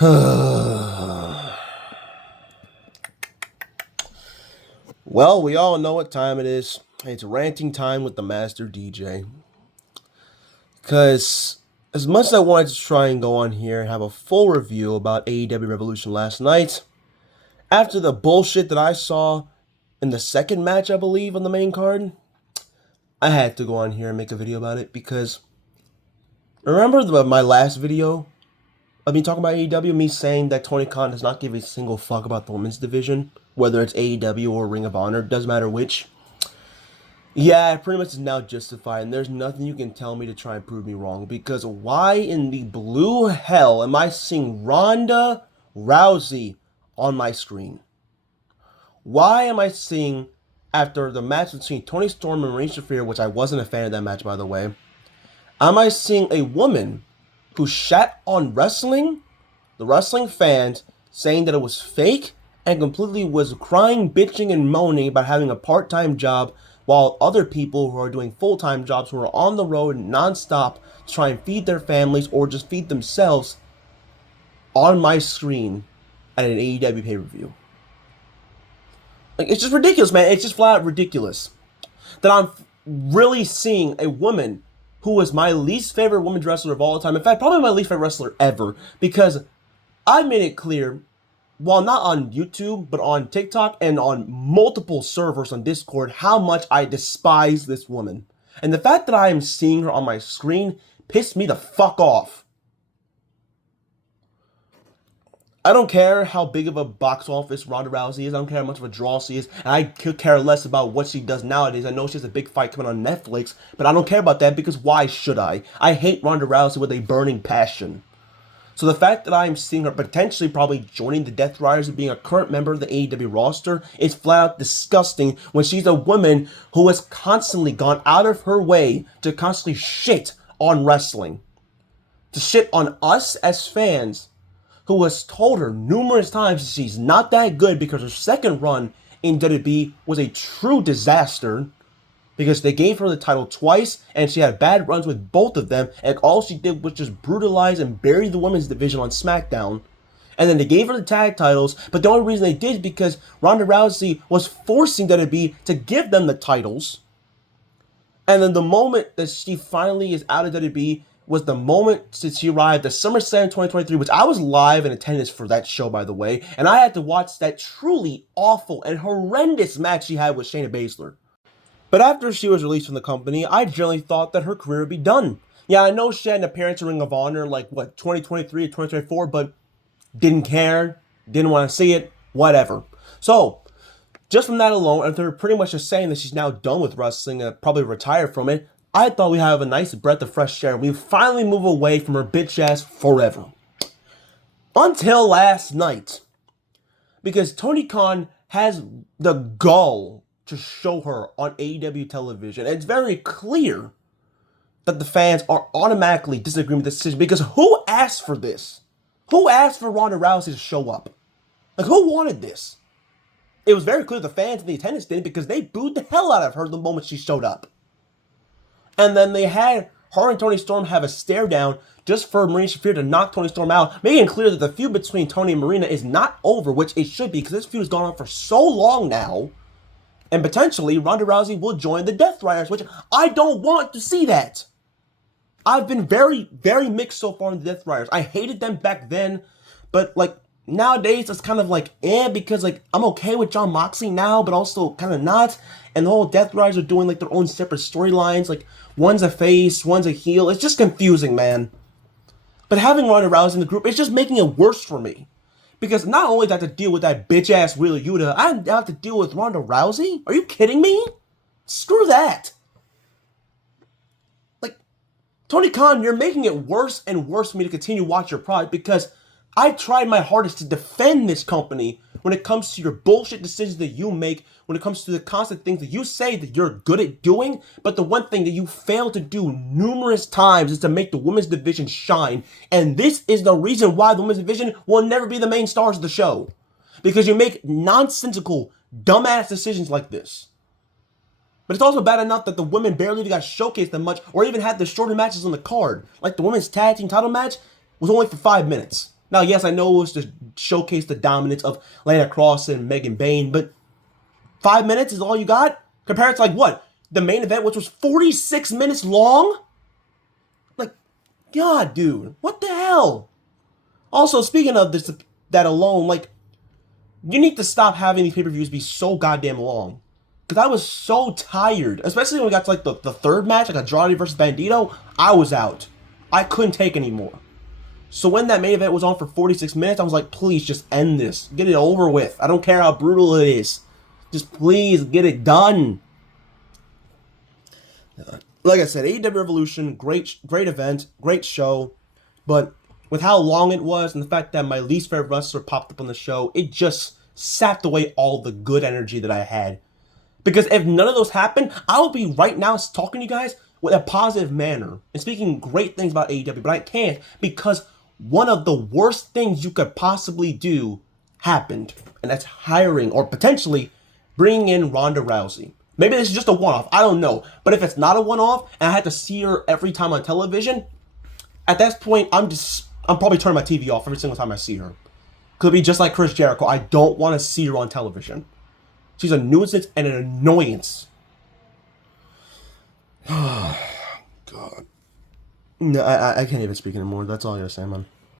Well, we all know what time it is. It's ranting time with the Master DJ. Because as much as I wanted to try and go on here and have a full review about AEW Revolution last night, after the bullshit that I saw in the second match, I believe, on the main card, I had to go on here and make a video about it because remember my last video of me talking about AEW, me saying that Tony Khan does not give a single fuck about the women's division, whether it's AEW or Ring of Honor, doesn't matter which. Yeah, it pretty much is now justified, and there's nothing you can tell me to try and prove me wrong, because why in the blue hell am I seeing Ronda Rousey on my screen? Why am I seeing, after the match between Toni Storm and Marina Shafir, which I wasn't a fan of that match, by the way, am I seeing a woman who shat on wrestling, the wrestling fans, saying that it was fake, and completely was crying, bitching, and moaning about having a part-time job, while other people who are doing full-time jobs, who are on the road non-stop to try and feed their families or just feed themselves, on my screen at an AEW pay-per-view. Like, it's just ridiculous, man. It's just flat out ridiculous that I'm really seeing a woman who was my least favorite women's wrestler of all time. In fact, probably my least favorite wrestler ever, because I made it clear, while not on YouTube, but on TikTok and on multiple servers on Discord, how much I despise this woman. And the fact that I am seeing her on my screen pissed me the fuck off. I don't care how big of a box office Ronda Rousey is. I don't care how much of a draw she is. And I could care less about what she does nowadays. I know she has a big fight coming on Netflix, but I don't care about that because why should I? I hate Ronda Rousey with a burning passion. So the fact that I'm seeing her potentially probably joining the Death Riders and being a current member of the AEW roster is flat out disgusting when she's a woman who has constantly gone out of her way to constantly shit on wrestling. To shit on us as fans, who has told her numerous times that she's not that good because her second run in WWE was a true disaster, because they gave her the title twice and she had bad runs with both of them, and all she did was just brutalize and bury the women's division on SmackDown. And then they gave her the tag titles, but the only reason they did is because Ronda Rousey was forcing WWE to give them the titles. And then the moment that she finally is out of WWE was the moment that she arrived at SummerSlam 2023, which I was live in attendance for that show, by the way, and I had to watch that truly awful and horrendous match she had with Shayna Baszler. But after she was released from the company, I generally thought that her career would be done. Yeah, I know she had an appearance in Ring of Honor, 2023 or 2024, but didn't care, didn't want to see it, whatever. So, just from that alone, and they're pretty much just saying that she's now done with wrestling and probably retired from it, I thought we'd have a nice breath of fresh air and we finally move away from her bitch ass forever. Until last night. Because Tony Khan has the gall to show her on AEW television. And it's very clear that the fans are automatically disagreeing with this decision, because who asked for this? Who asked for Ronda Rousey to show up? Like, who wanted this? It was very clear the fans and the attendance did, because they booed the hell out of her the moment she showed up. And then they had her and Toni Storm have a stare down just for Marina Shafir to knock Toni Storm out, making it clear that the feud between Toni and Marina is not over, which it should be, because this feud has gone on for so long now. And potentially, Ronda Rousey will join the Death Riders, which I don't want to see that. I've been very, very mixed so far in the Death Riders. I hated them back then, but nowadays it's kind of because I'm okay with Jon Moxley now, but also kind of not. And the whole Death Riders are doing their own separate storylines. One's a face, one's a heel. It's just confusing, man. But having Ronda Rousey in the group, it's just making it worse for me. Because not only do I have to deal with that bitch-ass Wheeler Yuta, I have to deal with Ronda Rousey? Are you kidding me? Screw that. Tony Khan, you're making it worse and worse for me to continue to watch your product, because I tried my hardest to defend this company when it comes to your bullshit decisions that you make, when it comes to the constant things that you say that you're good at doing, but the one thing that you fail to do numerous times is to make the women's division shine. And this is the reason why the women's division will never be the main stars of the show. Because you make nonsensical, dumbass decisions like this. But it's also bad enough that the women barely even got showcased that much, or even had the shorter matches on the card. Like the women's tag team title match was only for 5 minutes. Now, yes, I know it was to showcase the dominance of Lana Cross and Megan Bayne, but 5 minutes is all you got? Compared to, like, what? The main event, which was 46 minutes long? Like, God, dude, what the hell? Also, speaking of this, that alone, like, you need to stop having these pay-per-views be so goddamn long. Because I was so tired, especially when we got to, like, the third match, like Andrade versus Bandito, I was out. I couldn't take anymore. So when that main event was on for 46 minutes, I was like, please just end this. Get it over with. I don't care how brutal it is. Just please get it done. Like I said, AEW Revolution, great event, great show. But with how long it was and the fact that my least favorite wrestler popped up on the show, it just sapped away all the good energy that I had. Because if none of those happened, I would be right now talking to you guys with a positive manner and speaking great things about AEW, but I can't because one of the worst things you could possibly do happened, and that's hiring or potentially bringing in Ronda Rousey. Maybe this is just a one-off, I don't know. But if it's not a one-off and I had to see her every time on television, at that point, I'm probably turning my TV off every single time I see her. Could be just like Chris Jericho. I don't want to see her on television. She's a nuisance and an annoyance. God. No, I can't even speak anymore. That's all I gotta say, man.